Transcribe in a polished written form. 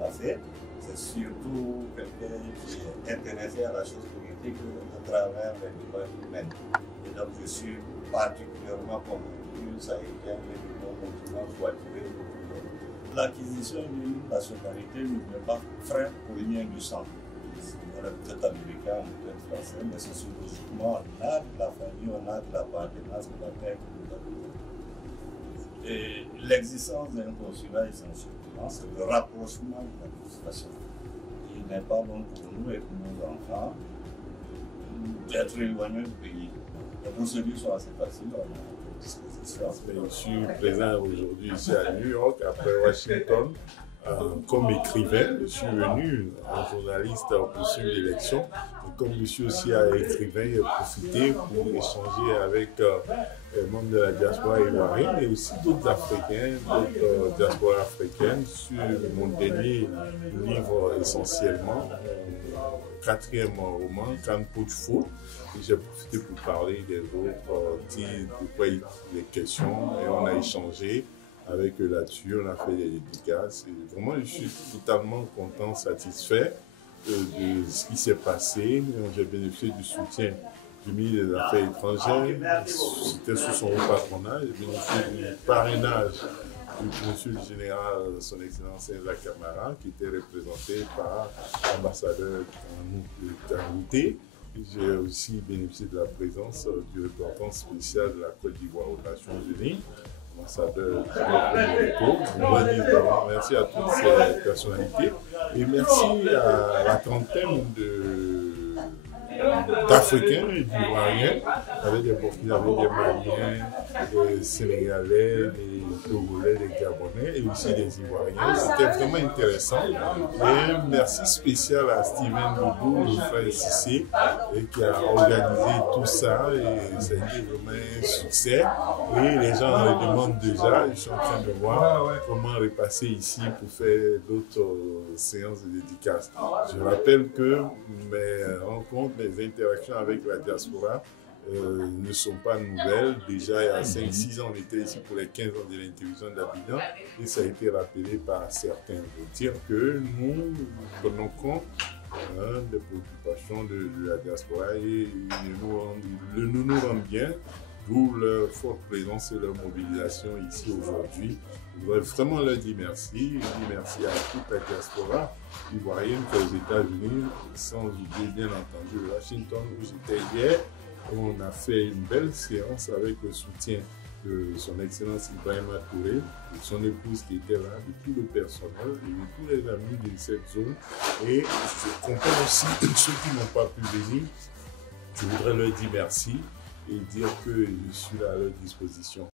en Afrique. C'est surtout quelqu'un qui est intéressé à la chose politique à travers les débats humains. Et donc je suis particulièrement convaincu que ça a été un élément dont soit trouvé le pouvoir. L'acquisition d'une nationalité ne met pas frein au lien du sang. On est peut-être américain, on est peut-être français, mais sociologiquement, on a de la famille, on a de l'appartenance de la terre que nous avons. Et l'existence d'un consulat essentiellement, c'est le rapprochement de l'administration. Il n'est pas bon pour nous et pour nos enfants d'être éloignés du pays. Les procédures sont assez faciles, on a à disposition. Je suis présent aujourd'hui ici à New York, après Washington. Comme écrivain, je suis venu en journaliste pour suivre l'élection. Comme je suis aussi écrivain, j'ai profité pour échanger avec les membres de la diaspora ivoirienne et aussi d'autres Africains, d'autres diasporas africaines sur mon dernier livre essentiellement, quatrième roman, Cannes Coach Foot. J'ai profité pour parler des autres, dire de quoi il est question et on a échangé avec là-dessus, on a fait des dédicaces. Et vraiment, je suis totalement content, satisfait de ce qui s'est passé. J'ai bénéficié du soutien du ministre des Affaires étrangères. C'était sous son haut patronage. J'ai bénéficié du parrainage du consul général, son Excellence Enza Camara, qui était représenté par l'ambassadeur Kanouté. J'ai aussi bénéficié de la présence du représentant spécial de la Côte d'Ivoire aux Nations Unies, l'ambassadeur Merci à toutes ces personnalités et merci à la trentaine d'Africains et d'Ivoiriens, avec des Burkinabés, des Maliens, des Sénégalais, des Togolais, des Gabonais et aussi des Ivoiriens. C'était vraiment intéressant. Et un merci spécial à Steven Doudou, le frère Cissé, qui a organisé tout ça et ça a été vraiment un succès. Et les gens le demandent déjà, je suis en train de voir comment repasser ici pour faire d'autres séances de dédicaces. Je rappelle que mes rencontres, mes interactions avec la diaspora ne sont pas nouvelles. Déjà, il y a 5-6 ans, on était ici pour les 15 ans de l'interdiction d'Abidjan et ça a été rappelé par certains. Je dire que nous prenons compte des préoccupations de la diaspora et nous rendent bien, d'où leur forte présence et leur mobilisation ici aujourd'hui. Je voudrais vraiment leur dire merci. Je dis merci à toute la diaspora ivoirienne qui est aux États-Unis, sans oublier bien entendu Washington où j'étais hier. On a fait une belle séance avec le soutien de son Excellence Ibrahima Touré, de son épouse qui était là, de tout le personnel et de tous les amis de cette zone. Et je comprends aussi ceux qui n'ont pas pu venir. Je voudrais leur dire merci et dire que je suis là à leur disposition.